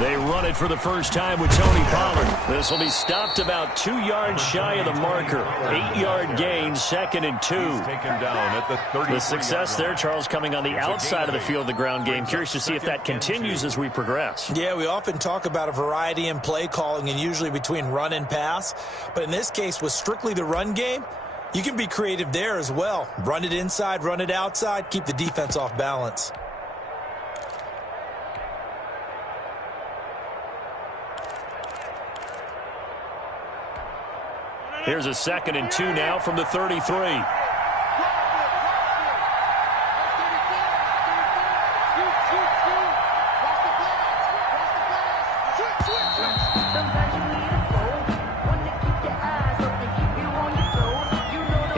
They run it for the first time with Tony Pollard. This will be stopped about 2 yards shy of the marker. 8-yard gain, 2nd and 2. Taken down at the 33. The success there, Charles, coming on the outside of the field, the ground game. Curious to see if that continues as we progress. Yeah, we often talk about a variety in play calling and usually between run and pass. But in this case, with strictly the run game, you can be creative there as well. Run it inside, run it outside, keep the defense off balance. Here's a 2nd and 2 now from the 33.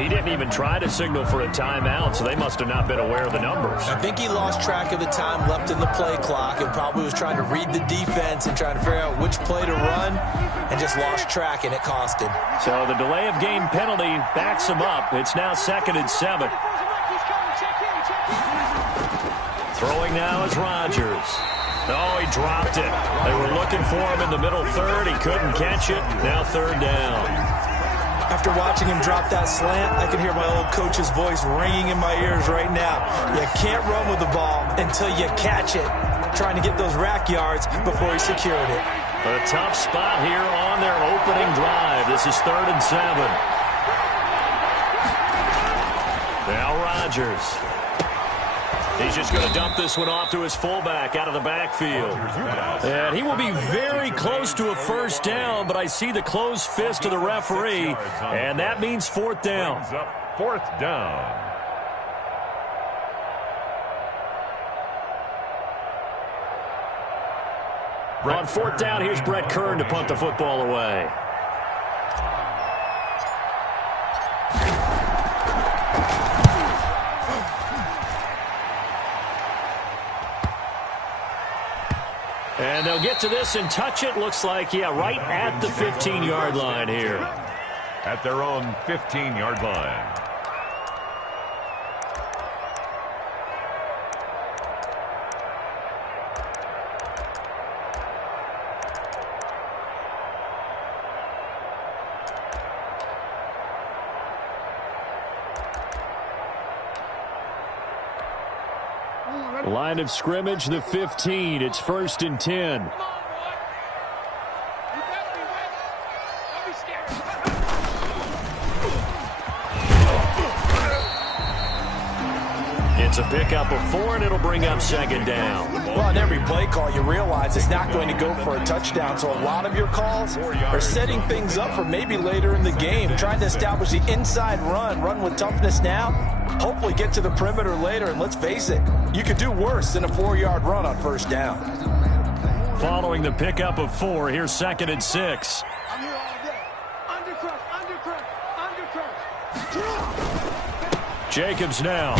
He didn't even try to signal for a timeout, so they must have not been aware of the numbers. I think he lost track of the time left in the play clock and probably was trying to read the defense and trying to figure out which play to run and just lost track, and it cost him. So the delay of game penalty backs him up. It's now 2nd and 7. Throwing now is Rodgers. Oh, he dropped it. They were looking for him in the middle third. He couldn't catch it. Now 3rd down. After watching him drop that slant, I can hear my old coach's voice ringing in my ears right now. You can't run with the ball until you catch it. Trying to get those rack yards before he secured it. A tough spot here on their opening drive. This is 3rd and 7. Now Rodgers. He's just going to dump this one off to his fullback out of the backfield. And he will be very close to a 1st down, but I see the closed fist of the referee, and that means 4th down. 4th down. On 4th down, here's Brett Kern to punt the football away. And they'll get to this and touch it. Looks like, yeah, right at the 15-yard line here. At their own 15-yard line. Line of scrimmage, the 15. It's 1st and 10. It's a pickup of 4, and it'll bring up 2nd down. Well, in every play call, you realize it's not going to go for a touchdown. So a lot of your calls are setting things up for maybe later in the game, trying to establish the inside run with toughness now, hopefully get to the perimeter later. And let's face it, you could do worse than a 4-yard run on 1st down. Following the pickup of 4, here's 2nd and 6. I'm here all day. Undercut. Jacobs now.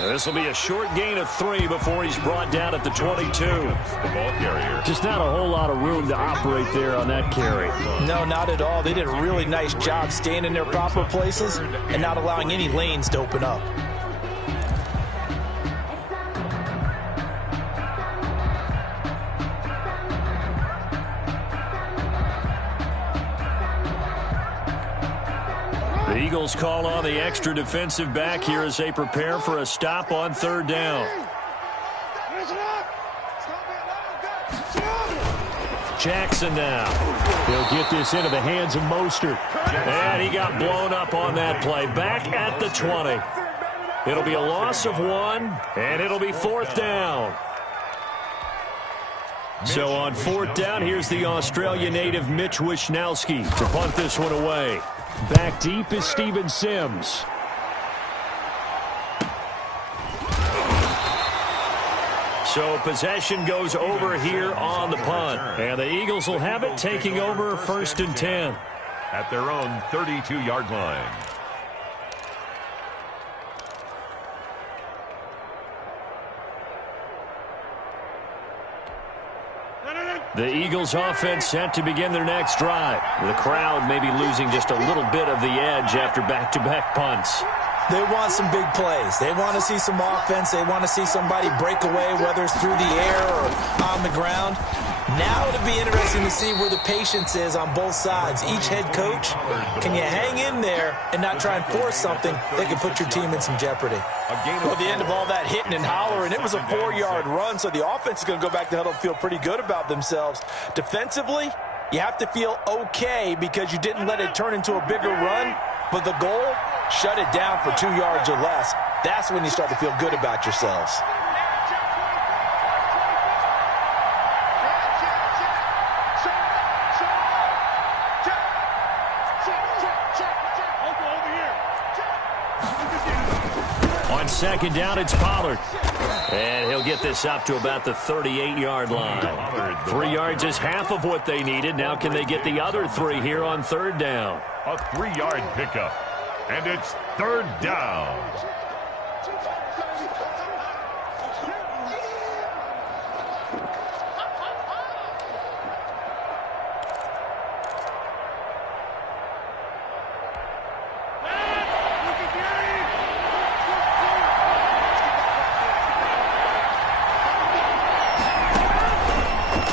This will be a short gain of 3 before he's brought down at the 22. The ball carrier. Just not a whole lot of room to operate there on that carry. No, not at all. They did a really nice job staying in their proper places and not allowing any lanes to open up. The Eagles call on the extra defensive back here as they prepare for a stop on 3rd down. Jackson now. He'll get this into the hands of Mostert. And he got blown up on that play. Back at the 20. It'll be a loss of 1, and it'll be 4th down. So on 4th down, here's the Australia native Mitch Wishnowski to punt this one away. Back deep is Steven Sims. So possession goes over here on the punt. And the Eagles will have it, taking over 1st and 10. At their own 32-yard line. The Eagles offense set to begin their next drive. The crowd may be losing just a little bit of the edge after back-to-back punts. They want some big plays. They want to see some offense. They want to see somebody break away, whether it's through the air or on the ground. Now it'll be interesting to see where the patience is on both sides. Each head coach, can you hang in there and not try and force something that can put your team in some jeopardy? Well, at the end of all that hitting and hollering, it was a 4-yard run, so the offense is going to go back to huddle and feel pretty good about themselves. Defensively, you have to feel okay because you didn't let it turn into a bigger run, but the goal, shut it down for 2 yards or less. That's when you start to feel good about yourselves. On second down, it's Pollard. And he'll get this up to about the 38-yard line. 3 yards is half of what they needed. Now can they get the other 3 here on third down? A 3-yard pickup. And it's third down.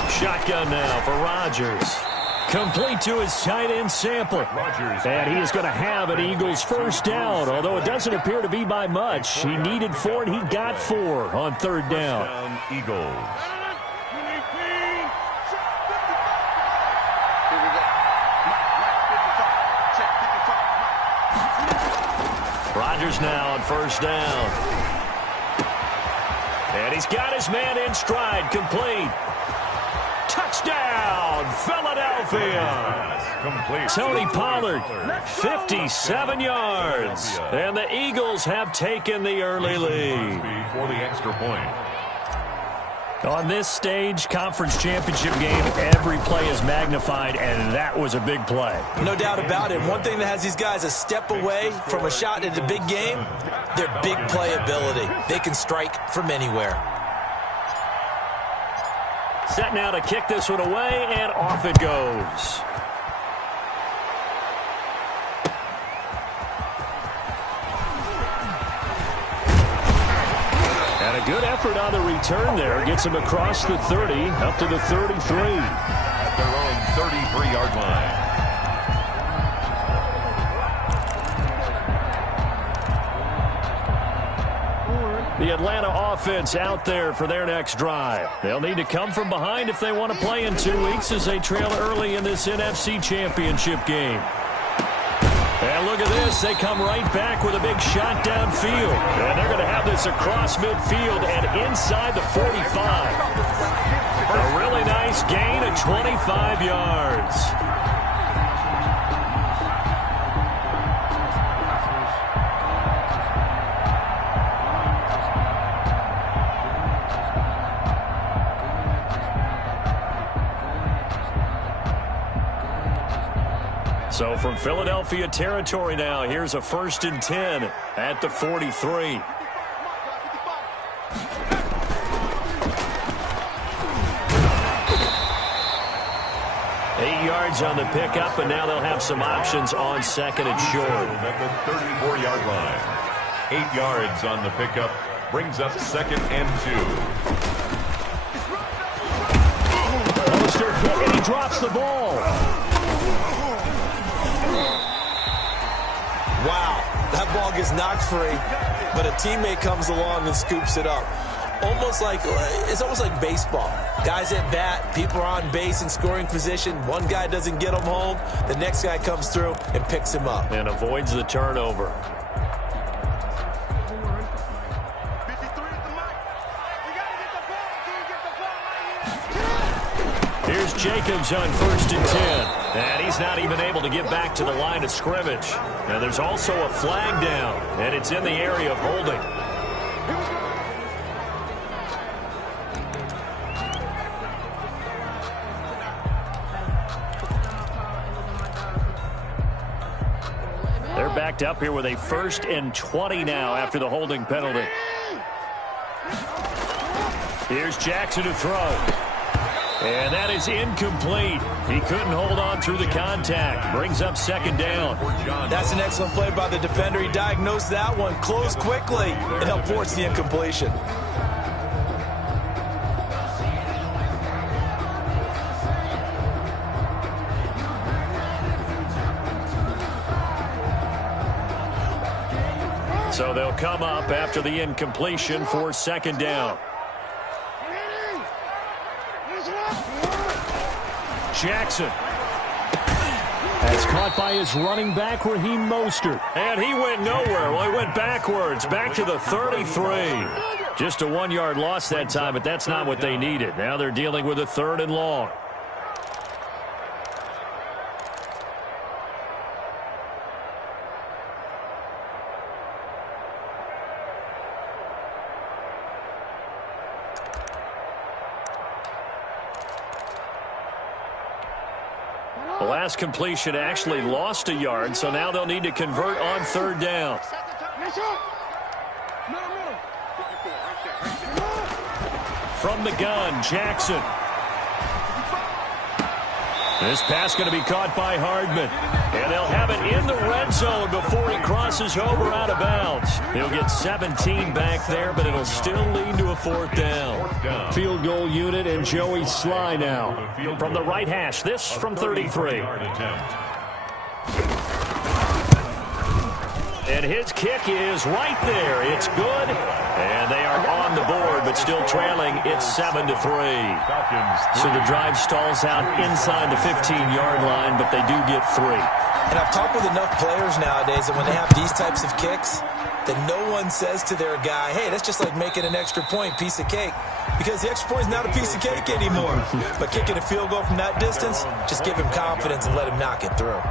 Shotgun now for Rodgers. Complete to his tight end Sample. And he is going to have an Eagles first down, although it doesn't appear to be by much. He needed 4, and he got 4 on third down. Eagles. Rodgers now on first down. And he's got his man in stride, complete. Touchdown, Philadelphia. Complete. Tony Pollard, 57 yards. And the Eagles have taken the early lead. For the extra point. On this stage, conference championship game, every play is magnified, and that was a big play. No doubt about it. One thing that has these guys a step away from a shot at the big game, their big play ability. They can strike from anywhere. Set now to kick this one away, and off it goes. And a good effort on the return there. Gets him across the 30, up to the 33. At their own 33-yard line. The Atlanta offense out there for their next drive. They'll need to come from behind if they want to play in 2 weeks as they trail early in this NFC Championship game. And look at this. They come right back with a big shot downfield. And they're going to have this across midfield and inside the 45. A really nice gain of 25 yards. So from Philadelphia territory now, here's a 1st and 10 at the 43. Eight yards on the pickup, and now they'll have some options on second and short. At the 34-yard line. 8 yards on the pickup brings up 2nd and 2. Poster, and he drops the ball. Wow, that ball gets knocked free, but a teammate comes along and scoops it up. It's almost like baseball. Guys at bat, people are on base in scoring position. One guy doesn't get him home. The next guy comes through and picks him up. And avoids the turnover. Here's Jacobs on 1st and 10. And he's not even able to get back to the line of scrimmage. And there's also a flag down, and it's in the area of holding. They're backed up here with a 1st and 20 now after the holding penalty. Here's Jackson to throw. And that is incomplete. He couldn't hold on through the contact. Brings up second down. That's an excellent play by the defender. He diagnosed that one, closed quickly, and helped force the incompletion. So they'll come up after the incompletion for second down. Jackson. That's caught by his running back, Raheem Mostert. And he went nowhere. Well, he went backwards, back to the 33. Just a 1-yard loss that time, but that's not what they needed. Now they're dealing with a 3rd and long. The last completion actually lost a yard, so now they'll need to convert on 3rd down. From the gun, Jackson. This pass going to be caught by Hardman. And they'll have it in the red zone before he crosses over out of bounds. He'll get 17 back there, but it'll still lead to a 4th down. Field goal unit and Joey Sly now. From the right hash, this from 33. And his kick is right there. It's good. And they are on the board, but still trailing. It's 7-3. So the drive stalls out inside the 15-yard line, but they do get 3. And I've talked with enough players nowadays that when they have these types of kicks, that no one says to their guy, hey, that's just like making an extra point, piece of cake. Because the extra point is not a piece of cake anymore. But kicking a field goal from that distance, just give him confidence and let him knock it through.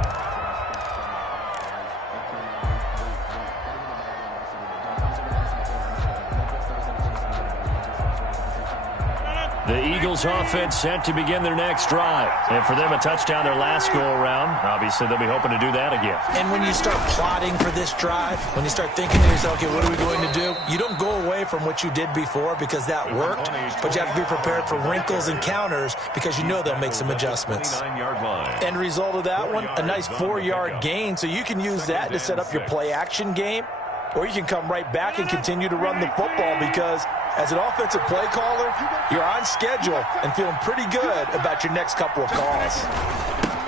The Eagles offense set to begin their next drive. And for them, a touchdown their last go-around. Obviously, they'll be hoping to do that again. And when you start plotting for this drive, when you start thinking to yourself, okay, what are we going to do? You don't go away from what you did before because that worked, but you have to be prepared for wrinkles and counters because you know they'll make some adjustments. End result of that one, a nice 4-yard gain, so you can use that to set up your play-action game, or you can come right back and continue to run the football because as an offensive play caller, you're on schedule and feeling pretty good about your next couple of calls.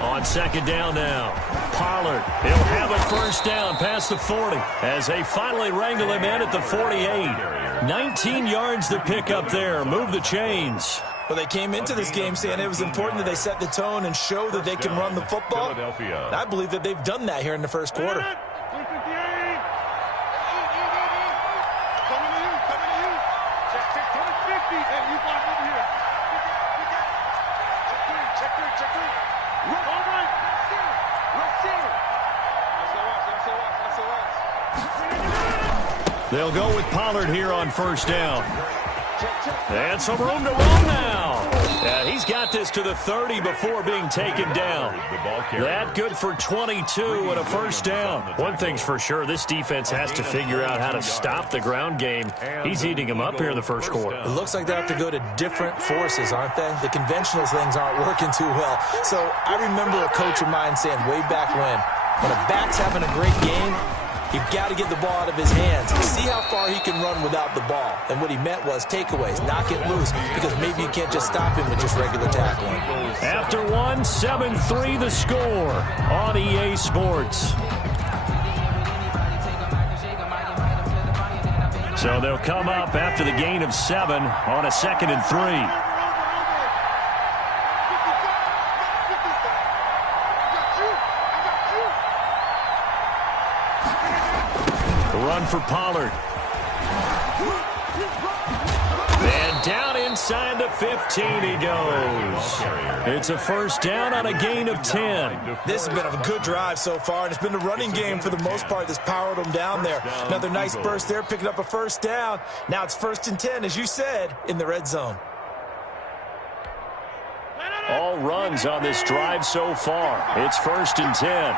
On second down now, Pollard. He'll have a 1st down past the 40 as they finally wrangle him in at the 48. 19 yards to pick up there. Move the chains. Well, they came into this game saying it was important that they set the tone and show that they can run the football. And I believe that they've done that here in the first quarter. They'll go with Pollard here on 1st down. And some room to run now. He's got this to the 30 before being taken down. That good for 22 and a 1st down. One thing's for sure, this defense has to figure out how to stop the ground game. He's eating them up here in the first quarter. It looks like they have to go to different forces, aren't they? The conventional things aren't working too well. So I remember a coach of mine saying way back when a back's having a great game, you've got to get the ball out of his hands. See how far he can run without the ball. And what he meant was takeaways, knock it loose, because maybe you can't just stop him with just regular tackling. After 7-3 the score on EA Sports. So they'll come up after the gain of 7 on a 2nd and 3. Run for Pollard. And down inside the 15 he goes. It's a 1st down on a gain of 10. This has been a good drive so far, and it's been the running game for the most part that's powered them down there. Another nice burst there, picking up a 1st down. Now it's 1st and 10, as you said, in the red zone. All runs on this drive so far. It's 1st and 10.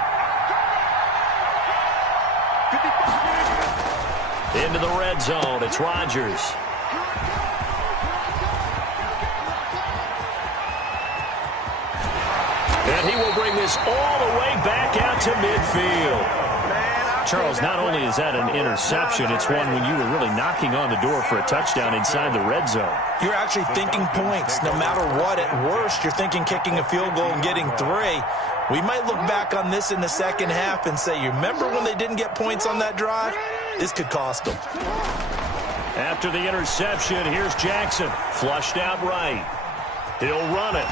Into the red zone, it's Rodgers. And he will bring this all the way back out to midfield. Charles, not only is that an interception, it's one when you were really knocking on the door for a touchdown inside the red zone. You're actually thinking points. No matter what, at worst, you're thinking kicking a field goal and getting 3. We might look back on this in the second half and say, you remember when they didn't get points on that drive? This could cost them. After the interception, here's Jackson. Flushed out right. He'll run it.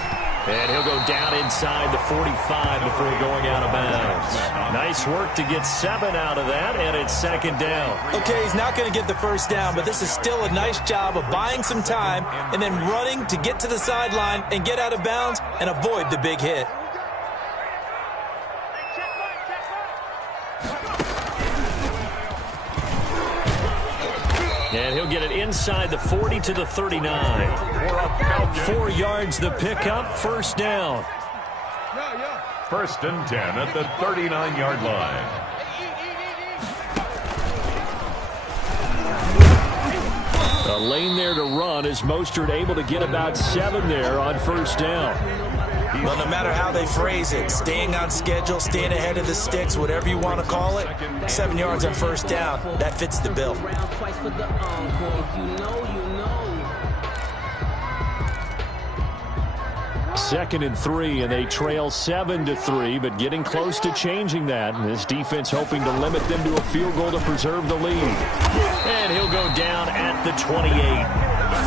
And he'll go down inside the 45 before going out of bounds. Nice work to get 7 out of that, and it's second down. Okay, he's not going to get the first down, but this is still a nice job of buying some time and then running to get to the sideline and get out of bounds and avoid the big hit. And he'll get it inside the 40 to the 39. 4 yards the pickup, first down. First and 10 at the 39-yard line. A lane there to run. Is Mostert able to get about 7 there on first down? Well, no matter how they phrase it, staying on schedule, staying ahead of the sticks, whatever you want to call it, 7 yards on first down, that fits the bill. Second and 3, and they trail 7-3, but getting close to changing that. And this defense hoping to limit them to a field goal to preserve the lead. And he'll go down at the 28.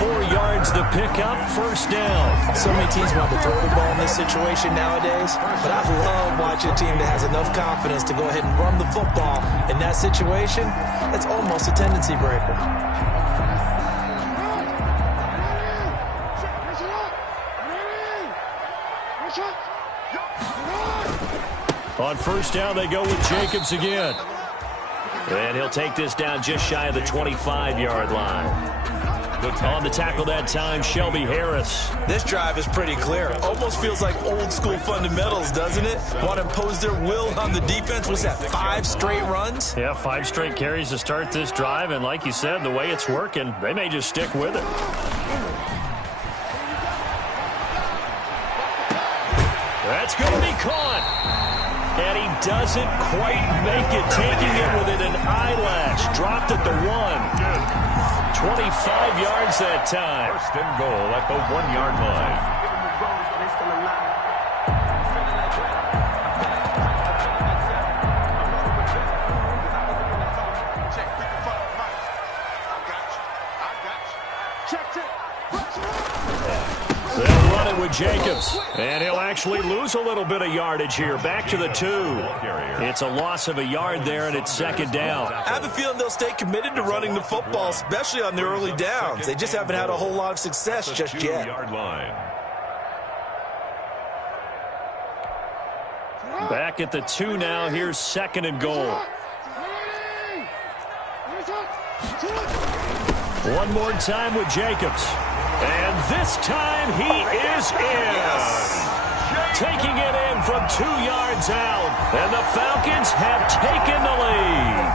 4 yards the pickup, first down. So many teams want to throw the ball in this situation nowadays, but I love watching a team that has enough confidence to go ahead and run the football. In that situation, that's almost a tendency breaker. On first down, they go with Jacobs again. And he'll take this down just shy of the 25-yard line. On the tackle that time, Shelby Harris. This drive is pretty clear. Almost feels like old school fundamentals, doesn't it? Want to impose their will on the defense. What's that, 5 straight runs? Yeah, 5 straight carries to start this drive. And like you said, the way it's working, they may just stick with it. That's going to be caught. And he doesn't quite make it, taking it within an eyelash. Dropped at the 1. 25 yards that time. First and goal at the 1-yard line. They'll run it with Jacobs. And he'll actually lose a little bit of yardage here. Back to the 2. It's a loss of a yard there, and it's second down. I have a feeling they'll stay committed to running the football, especially on the early downs. They just haven't had a whole lot of success just yet. 2-yard line. Back at the 2 now. Here's second and goal. One more time with Jacobs. And this time he is in. Taking it in from 2 yards out. And the Falcons have taken the lead.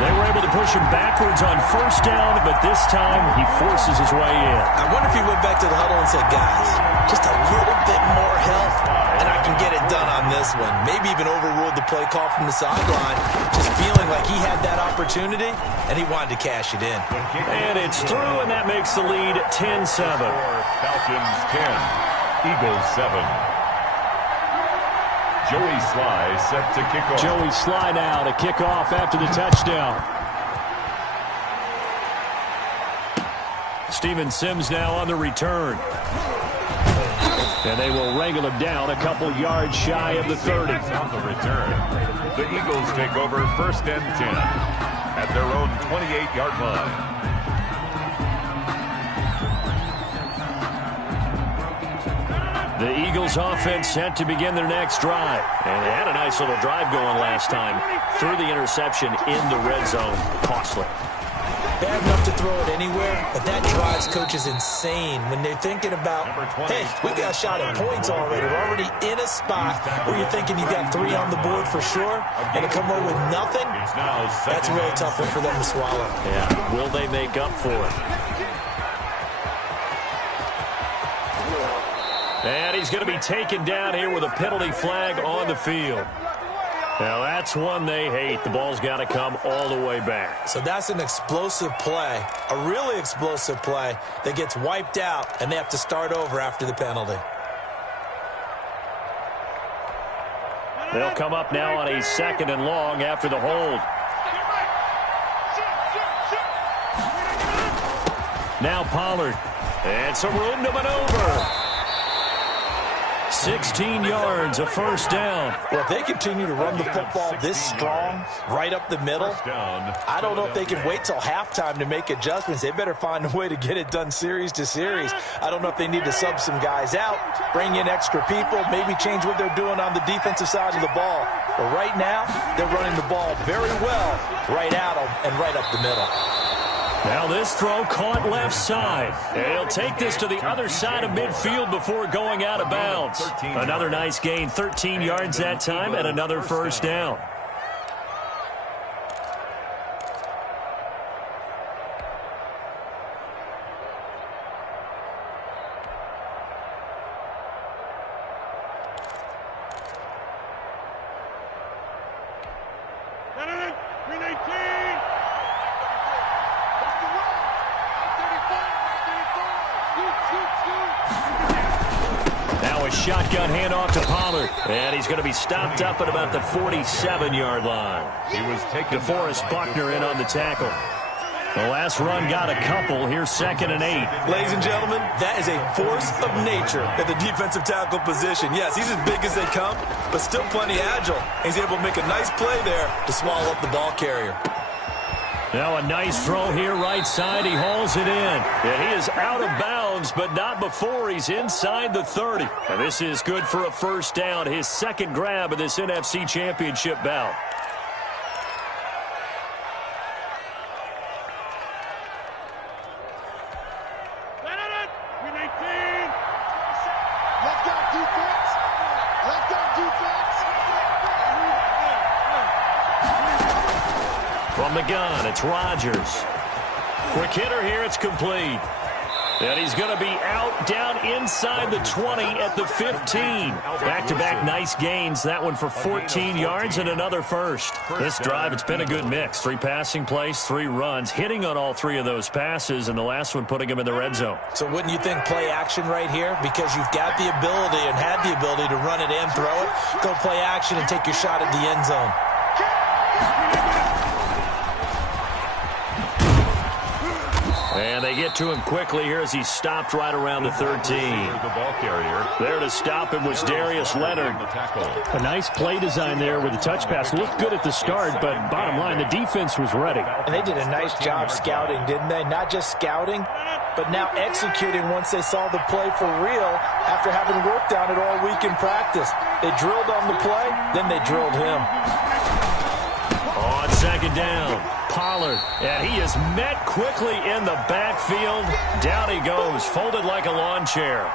They were able to push him backwards on first down, but this time he forces his way in. I wonder if he went back to the huddle and said, guys, just a little bit more help, and I can get it done on this one. Maybe even overruled the play call from the sideline, just feeling like he had that opportunity, and he wanted to cash it in. And it's through, and that makes the lead 10-7. Falcons 10, Eagles 7. Joey Sly set to kick off. Joey Sly now to kick off after the touchdown. Steven Sims now on the return. And they will wrangle him down a couple yards shy of the 30. On the return, the Eagles take over first and 10 at their own 28-yard line. The Eagles offense set to begin their next drive. And they had a nice little drive going last time. Threw the interception in the red zone. Costly. Bad enough to throw it anywhere, but that drives coaches insane when they're thinking about, hey, we got a shot at points already. We're already in a spot where you're thinking you got 3 on the board for sure, and to come away with nothing, that's a really tough one for them to swallow. Yeah, will they make up for it? And he's going to be taken down here with a penalty flag on the field. Now, that's one they hate. The ball's got to come all the way back. So that's an explosive play, a really explosive play that gets wiped out, and they have to start over after the penalty. They'll come up now on a 2nd and long after the hold. Now Pollard. And some room to maneuver. 16 yards, a first down. Well, if they continue to run the football this strong, right up the middle, I don't know if they can wait till halftime to make adjustments. They better find a way to get it done series to series. I don't know if they need to sub some guys out, bring in extra people, maybe change what they're doing on the defensive side of the ball. But right now, they're running the ball very well right at them and right up the middle. Now this throw caught left side. And he'll take this to the other side of midfield before going out of bounds. Another nice gain, 13 yards that time, and another first down. Shotgun handoff to Pollard. And he's going to be stopped up at about the 47-yard line. He was taken. DeForest Buckner in on the tackle. The last run got a couple. Here's 2nd and 8. Ladies and gentlemen, that is a force of nature at the defensive tackle position. Yes, he's as big as they come, but still plenty agile. He's able to make a nice play there to swallow up the ball carrier. Now a nice throw here right side. He hauls it in. And he is out of bounds, but not before he's inside the 30. And this is good for a first down. His 2nd grab of this NFC Championship bout. From the gun, it's Rodgers. Quick hitter here, it's complete. And he's going to be out down inside the 20 at the 15. Back-to-back nice gains. That one for 14 yards and another first. This drive, it's been a good mix. 3 passing plays, 3 runs, hitting on all 3 of those passes, and the last one putting him in the red zone. So wouldn't you think play action right here? Because you've got the ability and had the ability to run it and throw it. Go play action and take your shot at the end zone. And they get to him quickly here as he stopped right around the 13. The ball carrier. There to stop him was Darius Leonard. A nice play design there with the touch pass. Looked good at the start, but bottom line, the defense was ready. And they did a nice job scouting, didn't they? Not just scouting, but now executing once they saw the play for real after having worked on it all week in practice. They drilled on the play, then they drilled him. On 2nd down, Pollard, and he is met quickly in the backfield. Down he goes, folded like a lawn chair.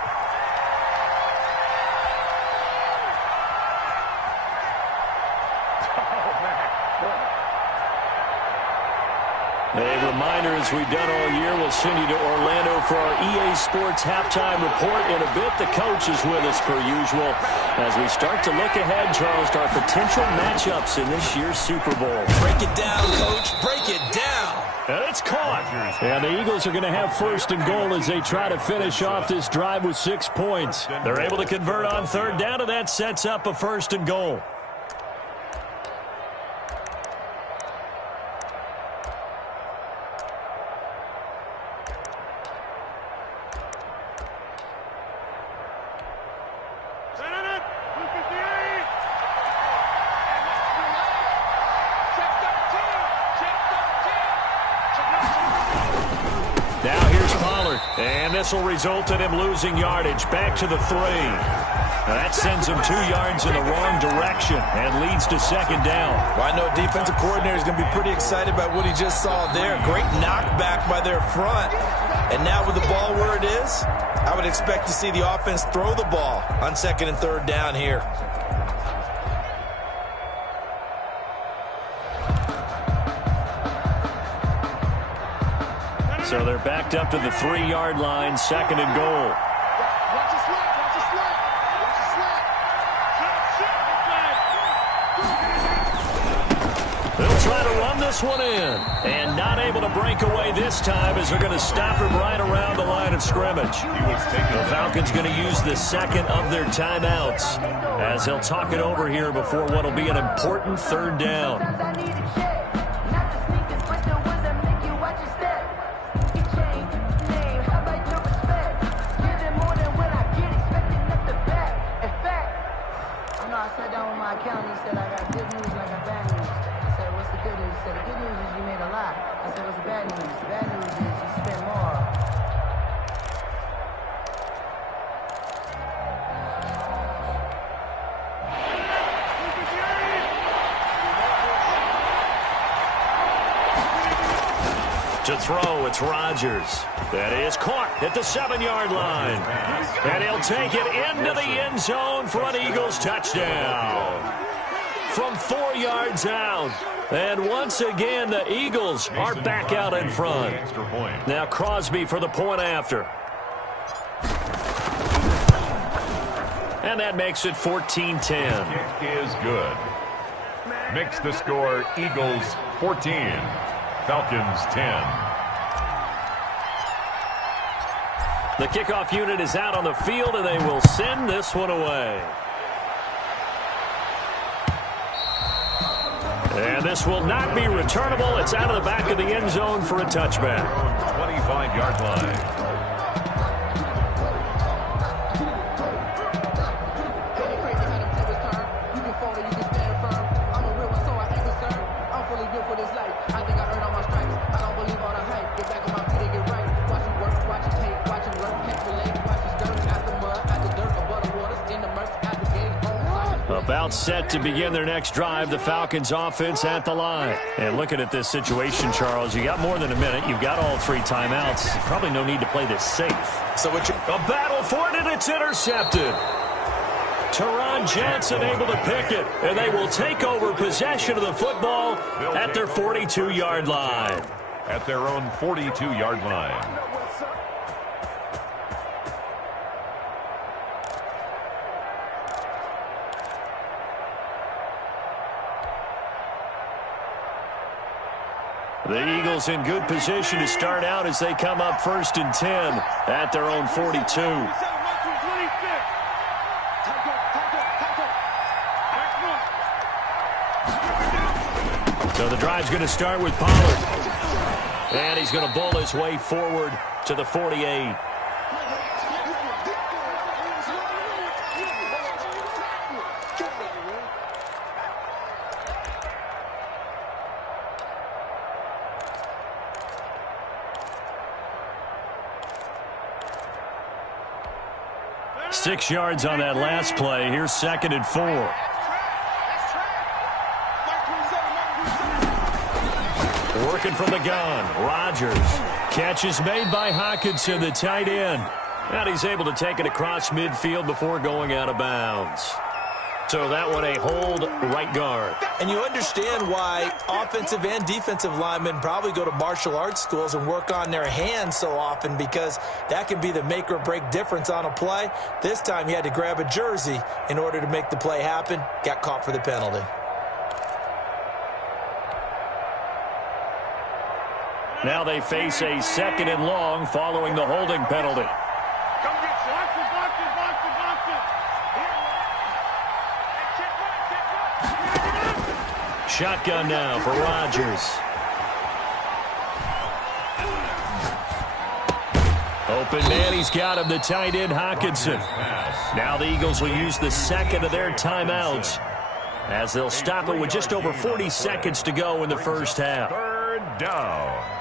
A reminder, as we've done all year, we'll send you to Orlando for our EA Sports halftime report. In a bit, the coach is with us per usual as we start to look ahead, Charles, to our potential matchups in this year's Super Bowl. Break it down, Coach. Break it down. And it's caught. And the Eagles are going to have 1st and goal as they try to finish off this drive with 6 points. They're able to convert on 3rd down, and that sets up a 1st and goal. This will result in him losing yardage back to the 3. Now that sends him 2 yards in the wrong direction and leads to 2nd down. Well, I know defensive coordinator is going to be pretty excited about what he just saw there. Great knockback by their front. And now with the ball where it is, I would expect to see the offense throw the ball on 2nd and 3rd down here. So they're backed up to the 3-yard line, 2nd and goal. Watch the slot, watch the slot. this one in. And not able to break away this time as they're going to stop him right around the line of scrimmage. The Falcons going to use the second of their timeouts as they'll talk it over here before what will be an important third down. To throw, it's Rodgers. That is caught at the 7-yard line. And he'll take it into the end zone for an Eagles touchdown. From 4 yards out. And once again, the Eagles are back out in front. Now Crosby for the point after. And that makes it 14-10. Kick is good. Makes the score Eagles 14. Falcons 10. The kickoff unit is out on the field, and they will send this one away. And this will not be returnable. It's out of the back of the end zone for a touchback. 25-yard line. About set to begin their next drive, the Falcons offense at the line. And looking at this situation, Charles, you got more than a minute. You've got all 3 timeouts. Probably no need to play this safe. So what you a battle for it, and it's intercepted. Teron Johnson able to pick it, and they will take over possession of the football at their 42-yard line. At their own 42-yard line. The Eagles in good position to start out as they come up 1st and 10 at their own 42. So the drive's going to start with Pollard. And he's going to bowl his way forward to the 48. Six yards on that last play. Here's 2nd and 4. Working from the gun. Rodgers. Catch is made by Hockenson, the tight end. And he's able to take it across midfield before going out of bounds. So that one a hold right guard. And you understand why offensive and defensive linemen probably go to martial arts schools and work on their hands so often, because that can be the make or break difference on a play. This time he had to grab a jersey in order to make the play happen. Got caught for the penalty. Now they face a 2nd and long following the holding penalty. Shotgun now for Rodgers. Open man, he's got him, the tight end, Hockenson. Now the Eagles will use the 2nd of their timeouts as they'll stop it with just over 40 seconds to go in the first half. 3rd down.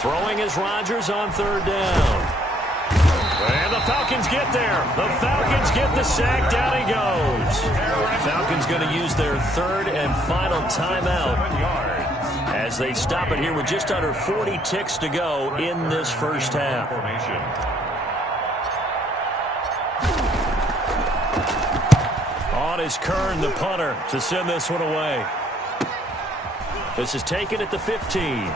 Throwing is Rodgers on 3rd down. And the Falcons get there. The Falcons get the sack. Down he goes. Falcons going to use their 3rd and final timeout as they stop it here with just under 40 ticks to go in this first half. On is Kern, the punter, to send this one away. This is taken at the 15.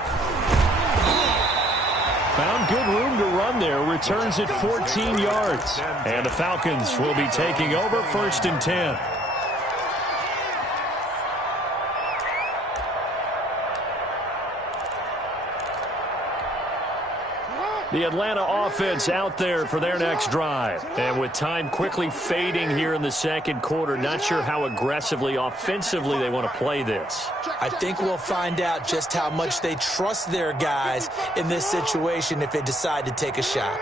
found good room to run there. Returns at 14 yards. And the Falcons will be taking over 1st and 10. The Atlanta offense out there for their next drive. And with time quickly fading here in the second quarter, not sure how aggressively, offensively they want to play this. I think we'll find out just how much they trust their guys in this situation if they decide to take a shot.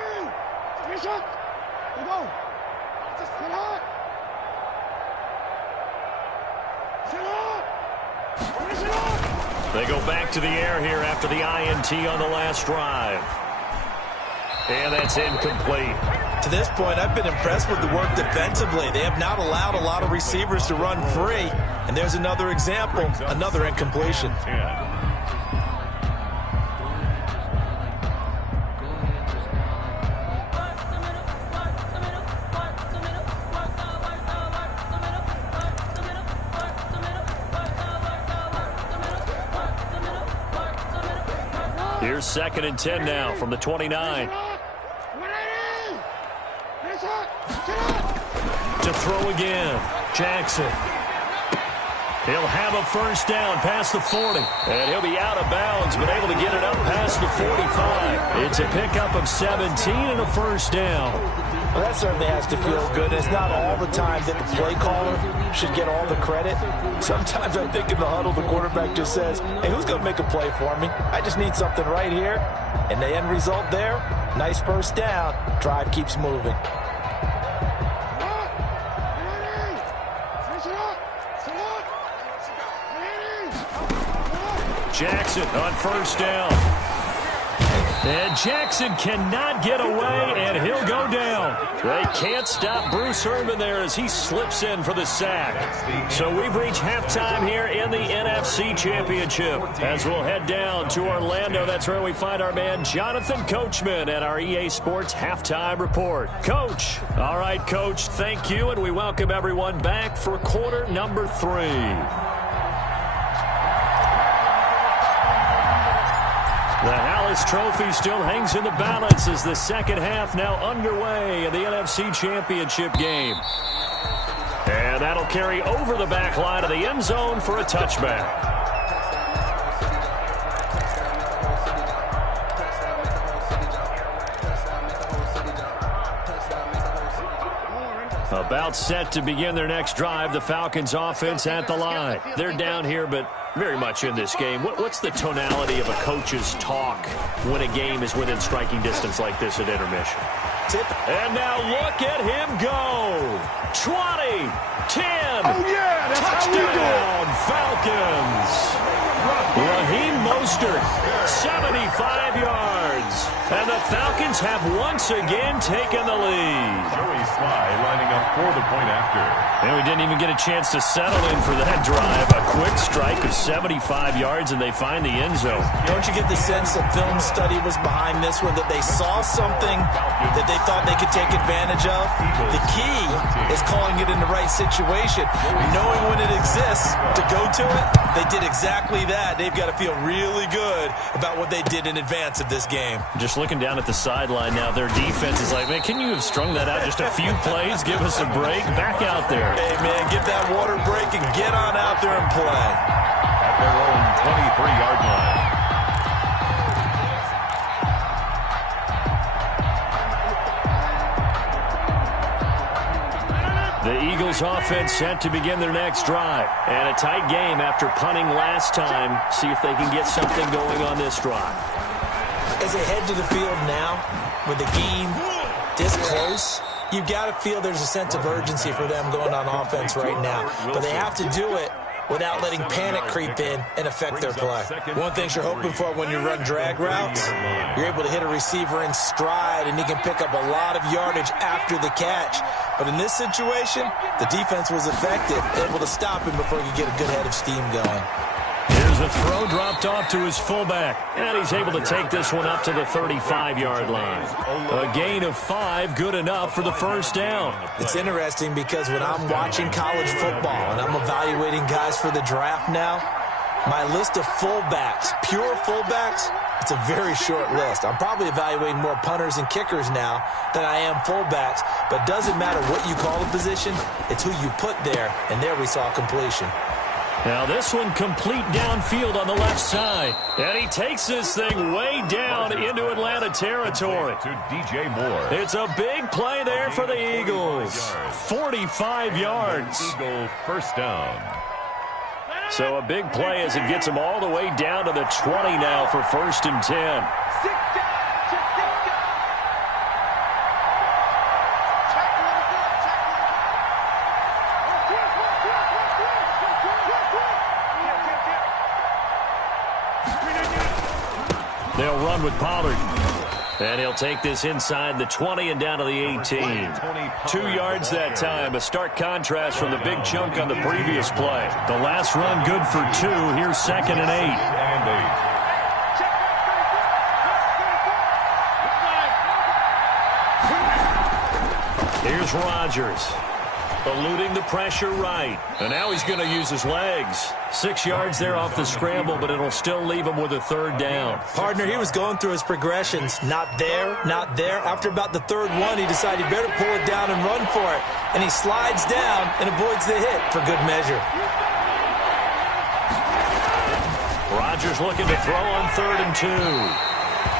They go back to the air here after the INT on the last drive. And that's incomplete. To this point, I've been impressed with the work defensively. They have not allowed a lot of receivers to run free. And there's another example, another incompletion. Here's 2nd and 10 now from the 29. To throw again. Jackson. He'll have a first down past the 40. And he'll be out of bounds, but able to get it up past the 45. It's a pickup of 17 and a first down. Well, that certainly has to feel good. It's not all the time that the play caller should get all the credit. Sometimes I think in the huddle, the quarterback just says, hey, who's going to make a play for me? I just need something right here. And the end result there, nice first down. Drive keeps moving. Jackson on first down. And Jackson cannot get away, and he'll go down. They can't stop Bruce Irvin there as he slips in for the sack. So we've reached halftime here in the NFC Championship. As we'll head down to Orlando, that's where we find our man Jonathan Coachman at our EA Sports Halftime Report. Coach. All right, Coach, thank you, and we welcome everyone back for quarter number 3. The Hallis Trophy still hangs in the balance as the second half now underway in the NFC Championship game. And that'll carry over the back line of the end zone for a touchback. About set to begin their next drive, the Falcons offense at the line. They're down here, but very much in this game. What's the tonality of a coach's talk when a game is within striking distance like this at intermission? And now look at him go. 20, 10, touchdown, Falcons. Raheem Mostert, 75 yards. And the Falcons have once again taken the lead. Joey Sly lining up for the point after. And we didn't even get a chance to settle in for that drive. A quick strike of 75 yards, and they find the end zone. Don't you get the sense that film study was behind this one, that they saw something that they thought they could take advantage of? The key is calling it in the right situation. Knowing when it exists to go to it, they did exactly that. They've got to feel really good about what they did in advance of this game. Just looking down at the sideline now, their defense is like, man, can you have strung that out just a few plays? Give us a break. Back out there. Hey, man, get that water break and get on out there and play. At their own 23-yard line. The Eagles offense set to begin their next drive. And a tight game after punting last time. See if they can get something going on this drive. As they head to the field now, with the game this close, you've got to feel there's a sense of urgency for them going on offense right now. But they have to do it without letting panic creep in and affect their play. One thing you're hoping for when you run drag routes, you're able to hit a receiver in stride and he can pick up a lot of yardage after the catch. But in this situation, the defense was effective, able to stop him before he could get a good head of steam going. Here's a throw dropped off to his fullback. And he's able to take this one up to the 35-yard line. A gain of 5, good enough for the first down. It's interesting because when I'm watching college football and I'm evaluating guys for the draft now, my list of fullbacks, pure fullbacks, It's a very short list. I'm probably evaluating more punters and kickers now than I am fullbacks, but it doesn't matter what you call the position, it's who you put there, and there we saw completion. Now this one complete downfield on the left side. And he takes this thing way down into Atlanta territory. To DJ Moore. It's a big play there for the Eagles. 45 yards. Eagle first down. So a big play as it gets him all the way down to the 20 now for 1st and 10. They'll run with Pollard. And he'll take this inside the 20 and down to the 18. 2 yards that time. A stark contrast from the big chunk on the previous play. The last run good for 2. Here's 2nd and 8. Here's Rodgers. Eluding the pressure right. And now he's going to use his legs. 6 yards there off the scramble, but it'll still leave him with a 3rd down. Partner, he was going through his progressions. Not there, not there. After about the 3rd one, he decided he better pull it down and run for it. And he slides down and avoids the hit for good measure. Rodgers looking to throw on 3rd and 2.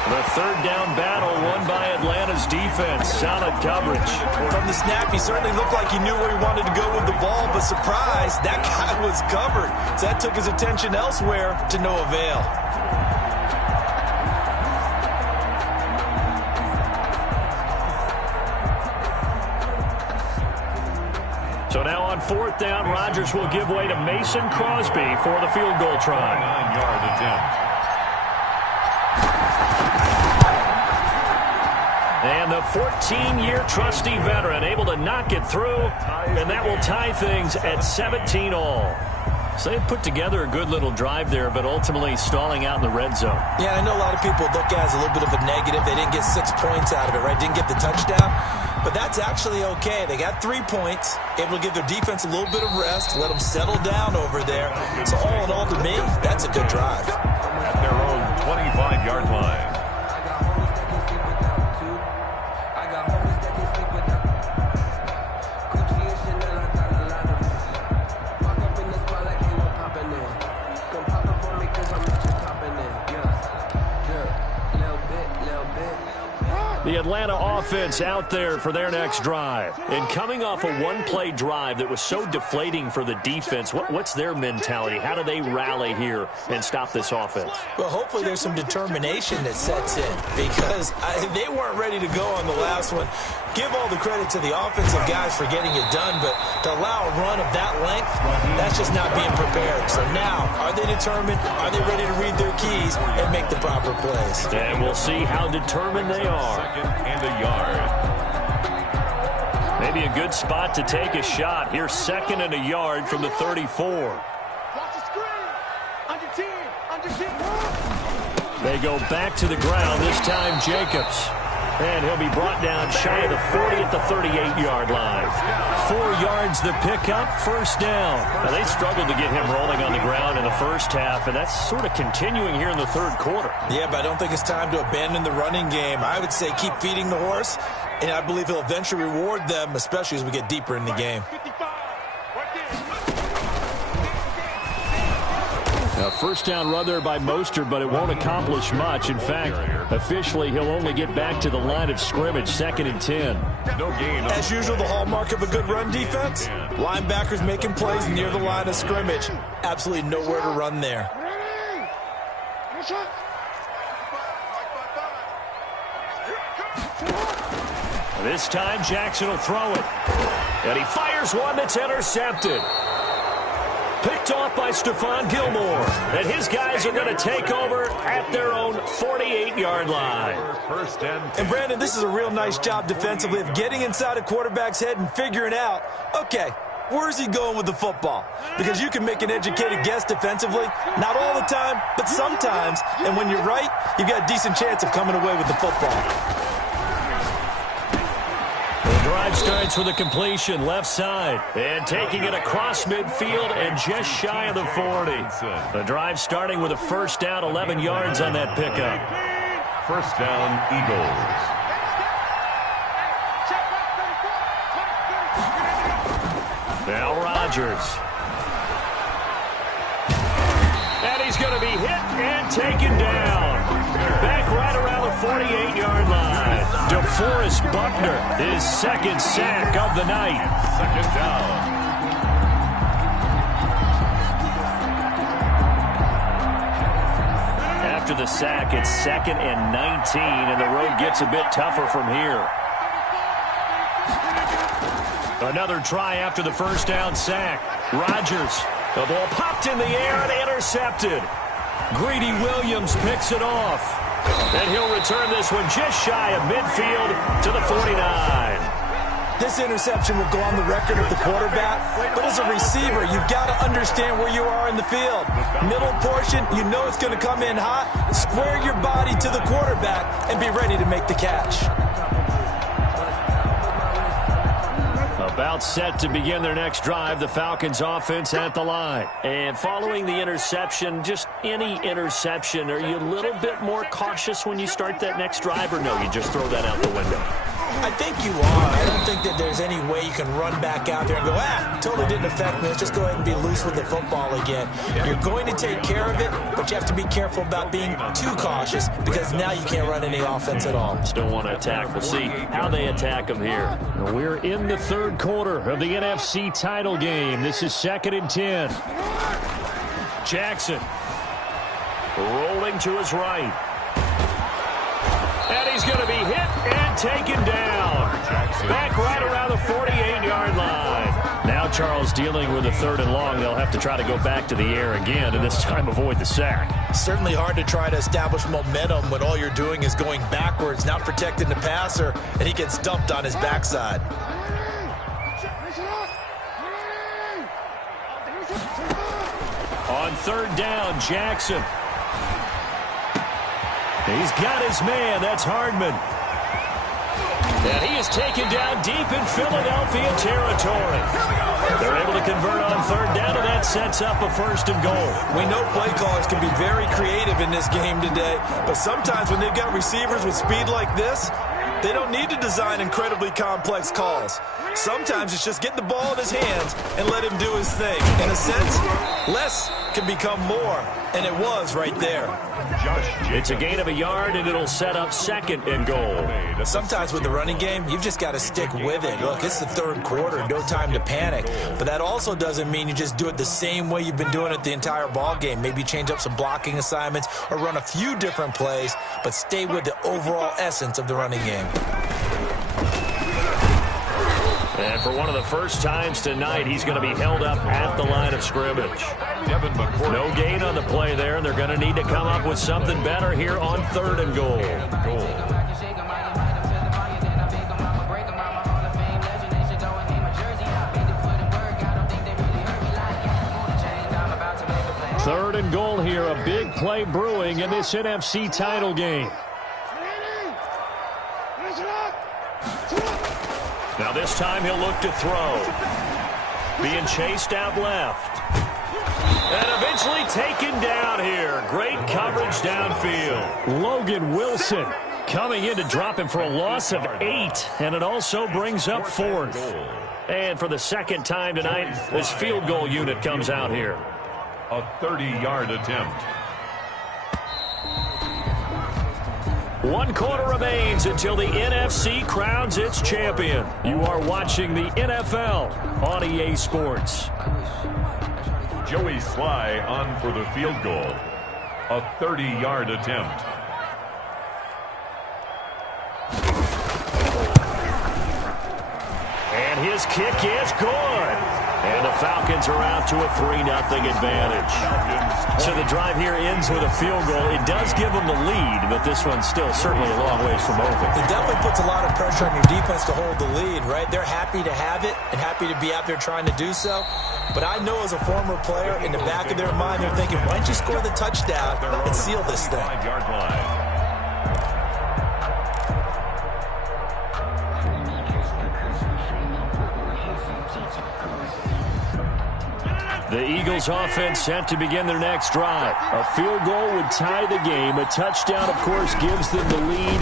The 3rd down battle won by Atlanta's defense. Solid coverage. From the snap, he certainly looked like he knew where he wanted to go with the ball, but surprise, that guy was covered. So that took his attention elsewhere to no avail. So now on 4th down, Rodgers will give way to Mason Crosby for the field goal try. 9-yard attempt. And the 14-year trusty veteran able to knock it through, and that will tie things at 17 all. So they put together a good little drive there, but ultimately stalling out in the red zone. Yeah, I know a lot of people look at it as a little bit of a negative. They didn't get 6 points out of it, right? Didn't get the touchdown. But that's actually okay. They got 3 points, able to give their defense a little bit of rest, let them settle down over there. So all in all, to me, that's a good drive. At their own 25-yard line. The Atlanta offense out there for their next drive. And coming off a one-play drive that was so deflating for the defense, what's their mentality? How do they rally here and stop this offense? Well, hopefully there's some determination that sets in because they weren't ready to go on the last one. Give all the credit to the offensive guys for getting it done, but to allow a run of that length, that's just not being prepared. So now, are they determined? Are they ready to read their keys and make the proper plays? And we'll see how determined they are. 2nd and a yard. Maybe a good spot to take a shot. Here's 2nd and a yard from the 34. Watch the screen. Under 10. Under 10. They go back to the ground, this time Jacobs. And he'll be brought down shy of the 40 at the 38-yard line. 4 yards the pickup, 1st down. Now, they struggled to get him rolling on the ground in the first half, and that's sort of continuing here in the 3rd quarter. Yeah, but I don't think it's time to abandon the running game. I would say keep feeding the horse, and I believe he'll eventually reward them, especially as we get deeper in the game. 55. Right there. A 1st down run there by Mostert, but it won't accomplish much. In fact, officially, he'll only get back to the line of scrimmage, 2nd and 10. No gain. As usual, the hallmark of a good run defense, linebackers making plays near the line of scrimmage. Absolutely nowhere to run there. This time, Jackson will throw it. And he fires one that's intercepted. Picked off by Stephon Gilmore. And his guys are going to take over at their own 48-yard line. 1st and 10. And, Brandon, this is a real nice job defensively of getting inside a quarterback's head and figuring out, okay, where's he going with the football? Because you can make an educated guess defensively. Not all the time, but sometimes. And when you're right, you've got a decent chance of coming away with the football. The drive drive starts with a completion left side. And taking it across midfield and just shy of the 40. The drive starting with a first down, 11 yards on that pickup. First down, Eagles. Now Rodgers. And he's going to be hit and taken down. Back right around the 48-yard line. DeForest Buckner, his second sack of the night. Second down. After the sack, it's 2nd and 19, and the road gets a bit tougher from here. Another try after the first down sack. Rodgers, the ball popped in the air and intercepted. Greedy Williams picks it off. And he'll return this one just shy of midfield to the 49. This interception will go on the record of the quarterback, but as a receiver, you've got to understand where you are in the field. Middle portion, you know it's going to come in hot. Square your body to the quarterback and be ready to make the catch. About set to begin their next drive, the Falcons offense at the line. And following the interception, just any interception, are you a little bit more cautious when you start that next drive, or no, you just throw that out the window? I think you are. I don't think that there's any way you can run back out there and go, totally didn't affect me. Let's just go ahead and be loose with the football again. You're going to take care of it, but you have to be careful about being too cautious because now you can't run any offense at all. Still want to attack. We'll see how they attack them here. We're in the third quarter of the NFC title game. This is 2nd and 10. Jackson rolling to his right. And he's going to be hit and taken down. Back right around the 48-yard line. Now Charles dealing with a 3rd and long. They'll have to try to go back to the air again, and this time avoid the sack. Certainly hard to try to establish momentum when all you're doing is going backwards, not protecting the passer, and he gets dumped on his backside. On 3rd down, Jackson. He's got his man. That's Hardman. And he is taken down deep in Philadelphia territory. They're able to convert on 3rd down, and that sets up a 1st and goal. We know play callers can be very creative in this game today, but sometimes when they've got receivers with speed like this, they don't need to design incredibly complex calls. Sometimes it's just get the ball in his hands and let him do his thing. In a sense, less can become more, and it was right there. It's a gain of a yard, and it'll set up 2nd and goal. Sometimes with the running game, you've just got to stick with it. Look, it's the 3rd quarter, no time to panic. But that also doesn't mean you just do it the same way you've been doing it the entire ball game. Maybe change up some blocking assignments or run a few different plays, but stay with the overall essence of the running game. And for one of the first times tonight, he's going to be held up at the line of scrimmage. No gain on the play there, and they're going to need to come up with something better here on 3rd and goal. 3rd and goal here, a big play brewing in this NFC title game. Now this time he'll look to throw. Being chased out left. And eventually taken down here. Great coverage downfield. Logan Wilson coming in to drop him for a loss of 8. And it also brings up 4th. And for the 2nd time tonight, this field goal unit comes out here. A 30-yard attempt. 1 quarter remains until the NFC crowns its champion. You are watching the NFL on EA Sports. Joey Sly on for the field goal. A 30-yard attempt. And his kick is good. And the Falcons are out to a 3-0 advantage. So the drive here ends with a field goal. It does give them the lead, but this one's still certainly a long ways from over. It definitely puts a lot of pressure on your defense to hold the lead, right? They're happy to have it and happy to be out there trying to do so. But I know as a former player, in the back of their mind, they're thinking, why don't you score the touchdown and seal this thing? 5-yard line. The Eagles offense set to begin their next drive. A field goal would tie the game. A touchdown, of course, gives them the lead.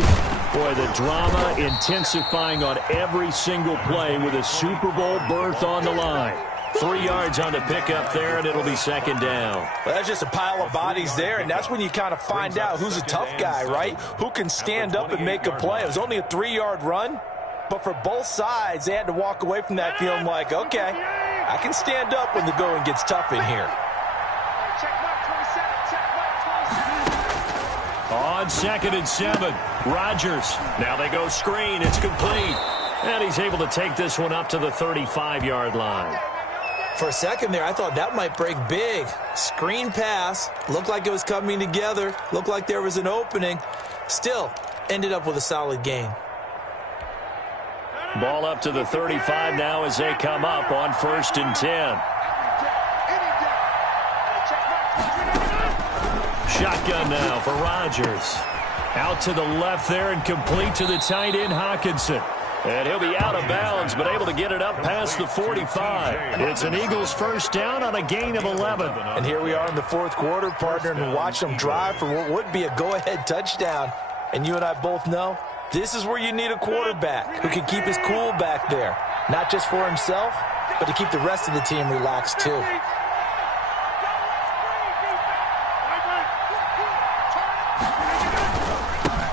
Boy, the drama intensifying on every single play with a Super Bowl berth on the line. 3 yards on the pickup there, and it'll be second down. Well, that's just a pile of bodies there, and that's when you kind of find out who's a tough guy, right? Who can stand up and make a play. It was only a 3-yard run, but for both sides, they had to walk away from that feeling like, okay, I can stand up when the going gets tough in here. On 2nd and 7, Rodgers. Now they go screen. It's complete. And he's able to take this one up to the 35-yard line. For a second there, I thought that might break big. Screen pass. Looked like it was coming together. Looked like there was an opening. Still, ended up with a solid gain. Ball up to the 35 now as they come up on 1st and 10. Shotgun now for Rodgers. Out to the left there and complete to the tight end, Hockenson. And he'll be out of bounds, but able to get it up past the 45. It's an Eagles first down on a gain of 11. And here we are in the 4th quarter, partner, and watch them drive for what would be a go-ahead touchdown. And you and I both know this is where you need a quarterback who can keep his cool back there. Not just for himself, but to keep the rest of the team relaxed too.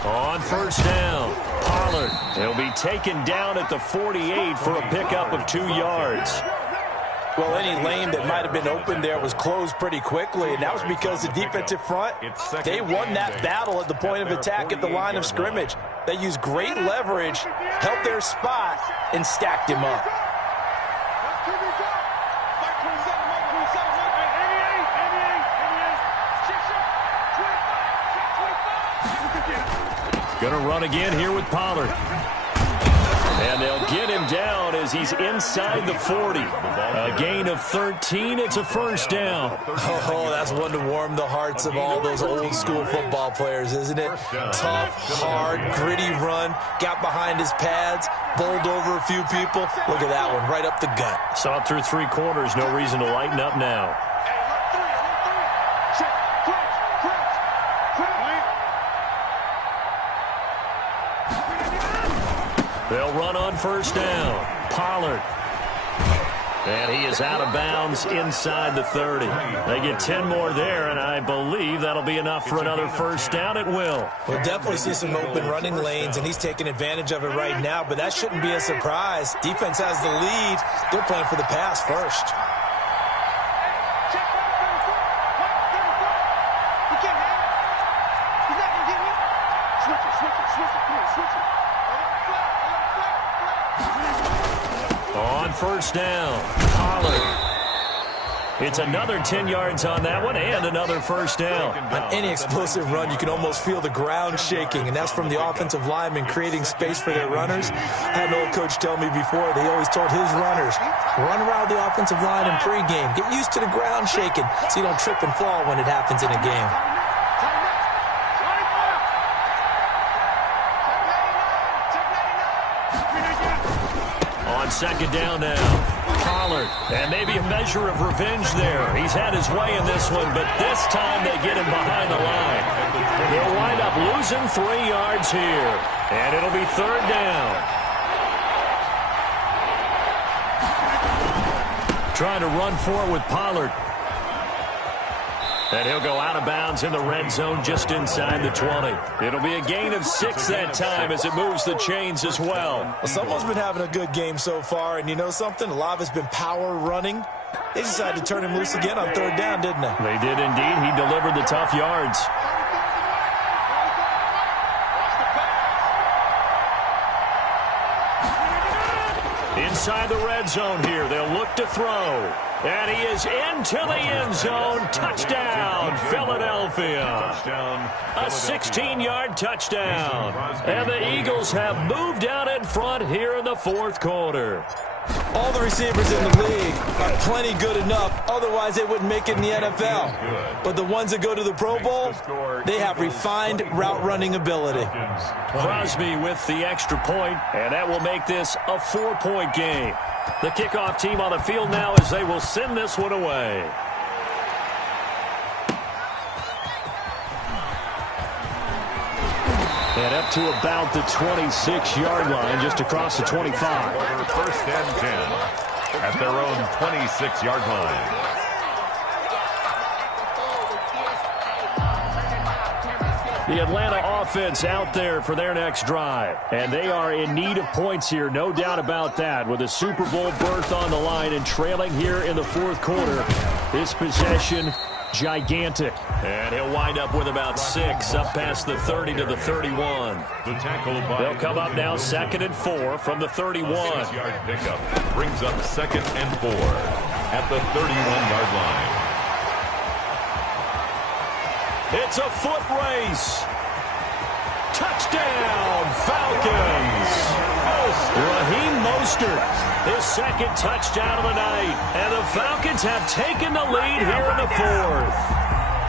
On 1st down, Pollard. He'll be taken down at the 48 for a pickup of 2 yards. Well, any lane that might have been open there was closed pretty quickly, and that was because the defensive front, they won that battle at the point of attack at the line of scrimmage. They used great leverage, held their spot, and stacked him up. Going to run again here with Pollard. And they'll get him down as he's inside the 40. A gain of 13. It's a first down. Oh, that's one to warm the hearts of all those old school football players, isn't it? Tough, hard, gritty run. Got behind his pads, bowled over a few people. Look at that one, right up the gut. Saw it through 3 quarters. No reason to lighten up now. They'll run on first down. Pollard. And he is out of bounds inside the 30. They get 10 more there, and I believe that'll be enough for another first down. It will. We'll definitely see some open running lanes, and he's taking advantage of it right now, but that shouldn't be a surprise. Defense has the lead. They're playing for the pass first. On first down, Pollard. It's another 10 yards on that one and another first down. On any explosive run, you can almost feel the ground shaking, and that's from the offensive linemen creating space for their runners. I had an old coach tell me before, they always told his runners, run around the offensive line in pregame. Get used to the ground shaking so you don't trip and fall when it happens in a game. On second down now, Pollard. And maybe a measure of revenge there. He's had his way in this one, but this time they get him behind the line. They'll wind up losing 3 yards here. And it'll be third down. Trying to run for it with Pollard. And he'll go out of bounds in the red zone just inside the 20. It'll be a gain of 6 that time as it moves the chains as well. Well, someone's been having a good game so far, and you know something? A lot of it's been power running. They decided to turn him loose again on third down, didn't they? They did indeed. He delivered the tough yards. Inside the red zone here. They'll look to throw. And he is into the end zone. Touchdown, Philadelphia. A 16-yard touchdown. And the Eagles have moved out in front here in the 4th quarter. All the receivers in the league are plenty good enough. Otherwise, they wouldn't make it in the NFL. But the ones that go to the Pro Bowl, they have refined route running ability. Crosby with the extra point, and that will make this a 4-point game. The kickoff team on the field now as they will send this one away. And up to about the 26-yard line, just across the 25. First and 10 at their own 26-yard line. The Atlanta offense out there for their next drive. And they are in need of points here, no doubt about that. With a Super Bowl berth on the line and trailing here in the fourth quarter. This possession, gigantic. And he'll wind up with about 6 up past the 30 to the 31. The tackle by They'll come up now 2nd and 4 from the 31. 6-yard pickup brings up 2nd and 4 at the 31-yard line. It's a foot race. Touchdown, Falcons. Raheem Mostert, his 2nd touchdown of the night. And the Falcons have taken the lead here in the 4th.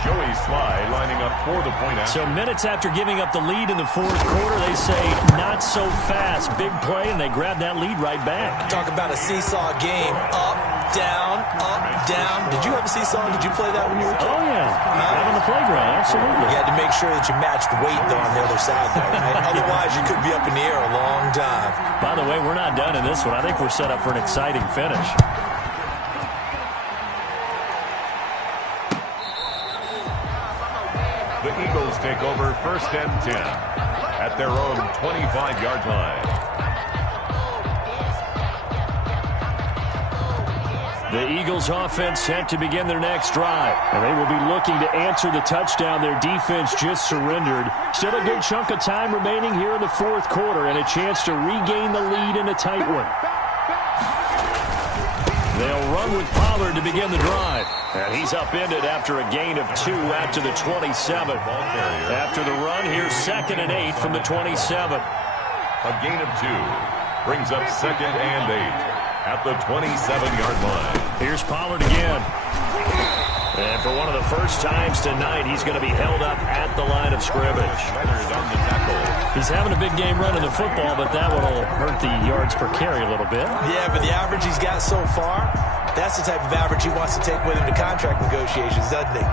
Joey Sly lining up for the point out. So minutes after giving up the lead in the 4th quarter, they say, not so fast. Big play, and they grab that lead right back. Talk about a seesaw game. Up, down, up, down. Did you have a seesaw? Did you play that when you were a kid? Oh, yeah. Out on the playground, absolutely. You had to make sure that you matched weight, though, on the other side, though, right? Otherwise, you could be up in the air a long time. By the way, we're not done in this one. I think we're set up for an exciting finish. The Eagles take over 1st and 10 at their own 25-yard line. The Eagles offense set to begin their next drive. And they will be looking to answer the touchdown their defense just surrendered. Still a good chunk of time remaining here in the 4th quarter and a chance to regain the lead in a tight one. They'll run with Pollard to begin the drive. And he's upended after a gain of 2 out to the 27. After the run, here's 2nd and 8 from the 27. A gain of 2 brings up 2nd and 8 at the 27-yard line. Here's Pollard again. And for one of the first times tonight, he's going to be held up at the line of scrimmage. Leonard on the tackle. He's having a big game running the football, but that one will hurt the yards per carry a little bit. Yeah, but the average he's got so far, that's the type of average he wants to take with him to contract negotiations, doesn't he?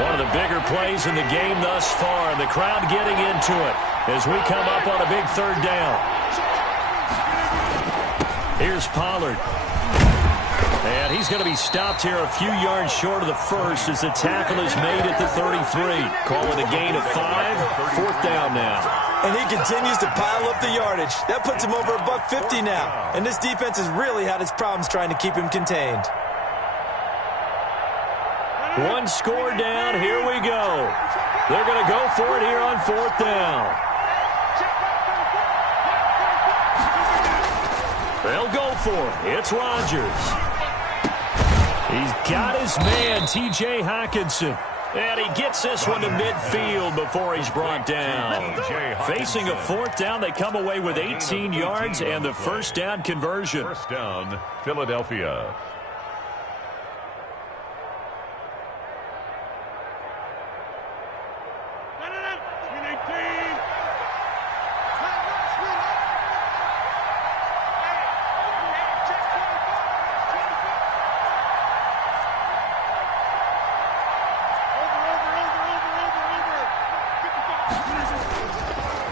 One of the bigger plays in the game thus far, and the crowd getting into it as we come up on a big 3rd down. Here's Pollard. And he's going to be stopped here a few yards short of the 1st as the tackle is made at the 33. Call it a gain of 5. 4th down now. And he continues to pile up the yardage. That puts him over $150 now. And this defense has really had its problems trying to keep him contained. 1 score down. Here we go. They're going to go for it here on 4th down. They'll go for it. It's Rodgers. He's got his man, T.J. Hockenson. And he gets this one to midfield before he's brought down. Facing a 4th down, they come away with 18 yards and the 1st down conversion. 1st down, Philadelphia.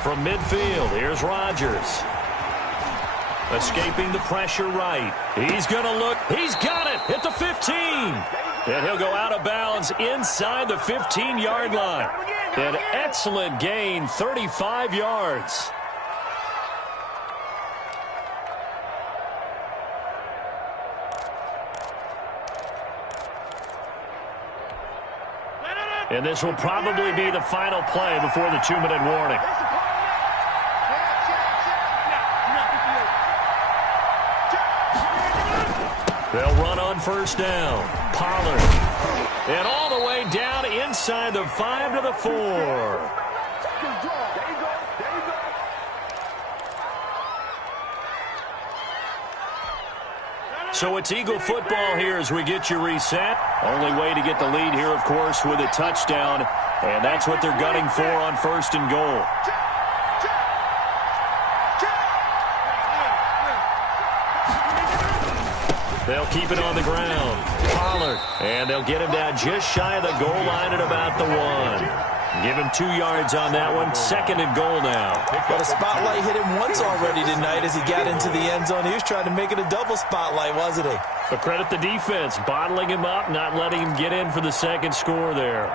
From midfield, here's Rodgers. Escaping the pressure right. He's going to look. He's got it at the 15. And he'll go out of bounds inside the 15-yard line. An excellent gain, 35 yards. And this will probably be the final play before the 2-minute warning. They'll run on 1st down. Pollard. And all the way down inside the 5 to the 4. So it's Eagle football here as we get you reset. Only way to get the lead here, of course, with a touchdown. And that's what they're gunning for on 1st and goal. They'll keep it on the ground. Pollard. And they'll get him down just shy of the goal line at about the 1. Give him 2 yards on that one. 2nd and goal now. But a spotlight hit him once already tonight as he got into the end zone. He was trying to make it a double spotlight, wasn't he? But credit the defense, bottling him up, not letting him get in for the 2nd score there.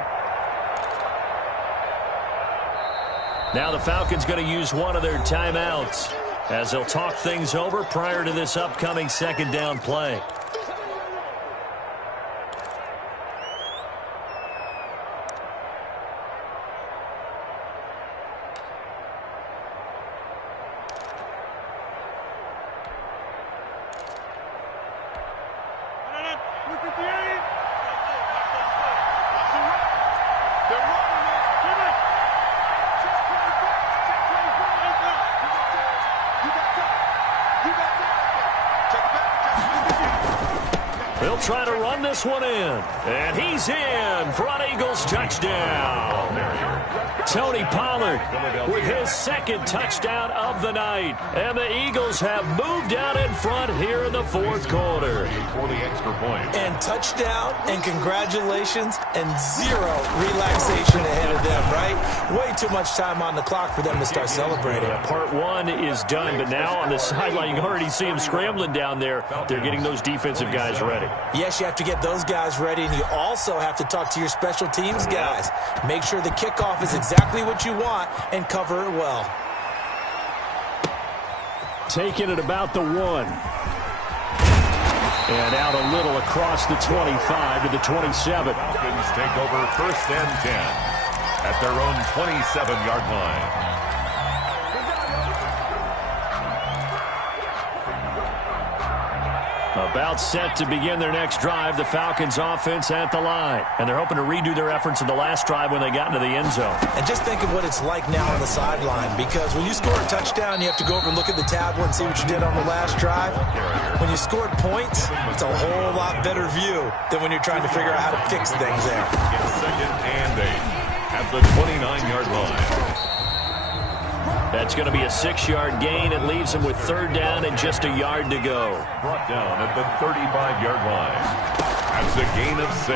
Now the Falcons going to use one of their timeouts as they'll talk things over prior to this upcoming 2nd down play. They'll try to run this one in. And he's in for an Eagles touchdown. Tony Pollard with his 2nd touchdown of the night. And the Eagles have moved out in front here in the 4th quarter. For the extra point. And touchdown, and congratulations, and 0 relaxation ahead of them, right? Way too much time on the clock for them to start celebrating. Part 1 is done, but now on the sideline, you already see him scrambling down there. They're getting those defensive guys ready. Yes, you have to get those guys ready, and you also have to talk to your special teams guys. Make sure the kickoff is exactly what you want and cover it well. Taking it about the 1. And out a little across the 25 to the 27. Falcons take over 1st and 10 at their own 27-yard line. About set to begin their next drive, the Falcons offense at the line. And they're hoping to redo their efforts in the last drive when they got into the end zone. And just think of what it's like now on the sideline, because when you score a touchdown, you have to go over and look at the tablet and see what you did on the last drive. When you scored points, it's a whole lot better view than when you're trying to figure out how to fix things there. 2nd and 8 at the 29-yard line. That's going to be a 6-yard gain. It leaves him with 3rd down and just a yard to go. Brought down at the 35-yard line. That's a gain of 6.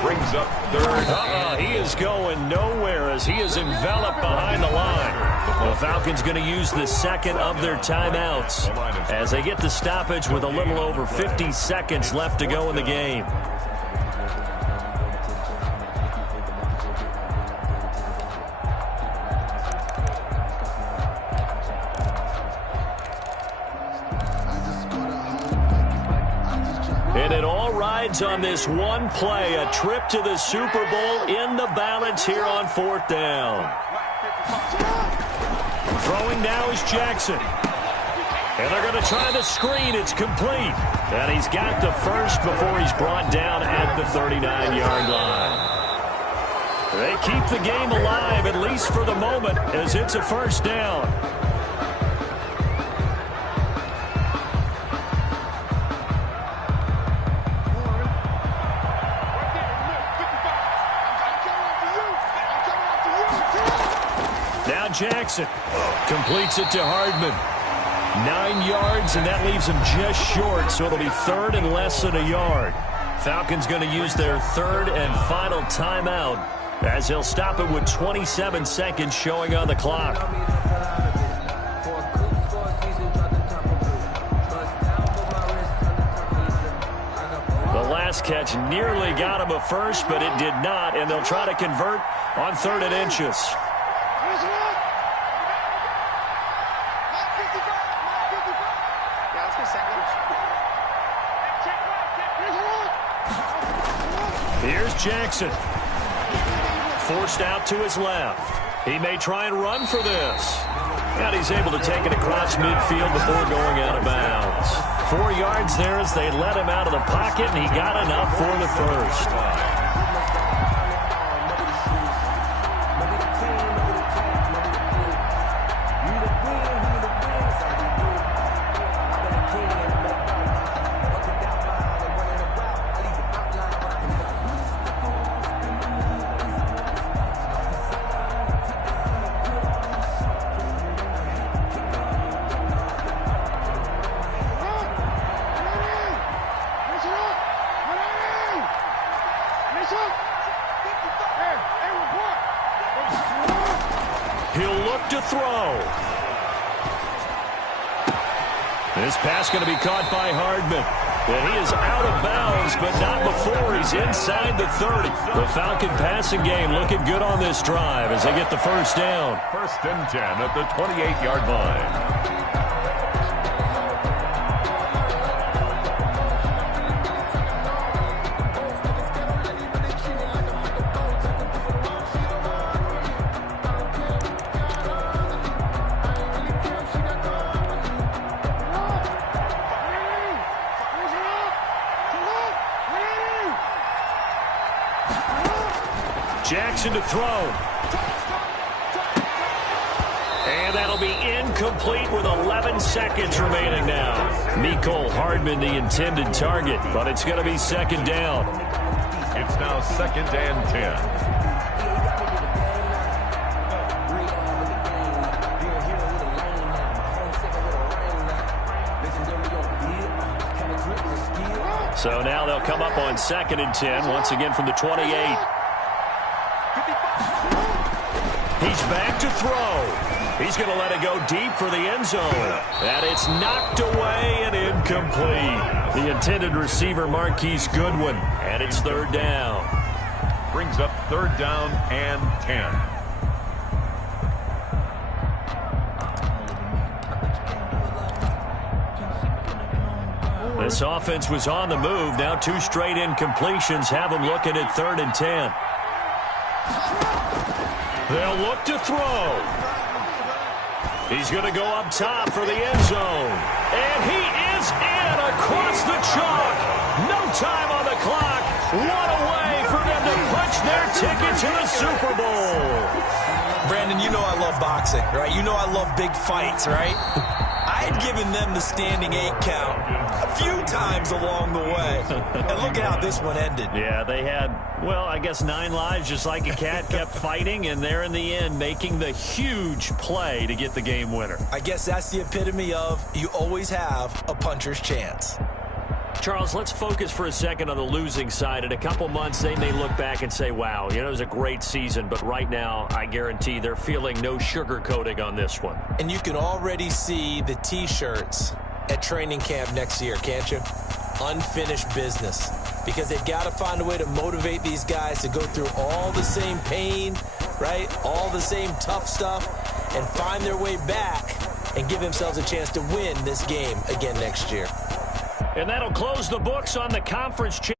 Brings up 3rd. He is going nowhere as he is enveloped behind the line. The Falcons going to use the 2nd of their timeouts as they get the stoppage with a little over 50 seconds left to go in the game. And it all rides on this one play, a trip to the Super Bowl in the balance here on 4th down. Throwing now is Jackson. And they're going to try the screen. It's complete. And he's got the 1st before he's brought down at the 39-yard line. They keep the game alive, at least for the moment, as it's a 1st down. Jackson completes it to Hardman. 9 yards, and that leaves him just short, so it'll be 3rd and less than a yard. Falcons going to use their 3rd and final timeout as they'll stop it with 27 seconds showing on the clock. The last catch nearly got him a 1st, but it did not, and they'll try to convert on 3rd and inches. Here's Jackson. Forced out to his left. He may try and run for this. And he's able to take it across midfield before going out of bounds. 4 yards there as they let him out of the pocket, and he got enough for the 1st. He'll look to throw. This pass going to be caught by Hardman. And he is out of bounds, but not before he's inside the 30. The Falcon passing game looking good on this drive as they get the first down. First and 10 at the 28-yard line. Jackson to throw. And that'll be incomplete with 11 seconds remaining now. Mecole Hardman, the intended target, but it's going to be second down. It's now second and 10. So now they'll come up on second and 10, once again from the 28. He's back to throw. He's going to let it go deep for the end zone. And it's knocked away and incomplete. The intended receiver, Marquise Goodwin. And it's third down. Brings up third down and 10. This offense was on the move. Now two straight incompletions have them looking at third and 10. They'll look to throw. He's going to go up top for the end zone. And he is in across the chalk. No time on the clock. What a way for them to punch their ticket to the Super Bowl. Brandon, you know I love boxing, right? You know I love big fights, right? I had given them the standing 8 count a few times along the way. And look at how this one ended. Yeah, they had, well, I guess 9 lives, just like a cat, kept fighting, and they're in the end making the huge play to get the game winner. I guess that's the epitome of you always have a puncher's chance. Charles, let's focus for a second on the losing side. In a couple months, they may look back and say, wow, you know, it was a great season. But right now, I guarantee they're feeling no sugarcoating on this one. And you can already see the T-shirts at training camp next year, can't you? Unfinished business. Because they've got to find a way to motivate these guys to go through all the same pain, right? All the same tough stuff, and find their way back and give themselves a chance to win this game again next year. And that'll close the books on the conference championship.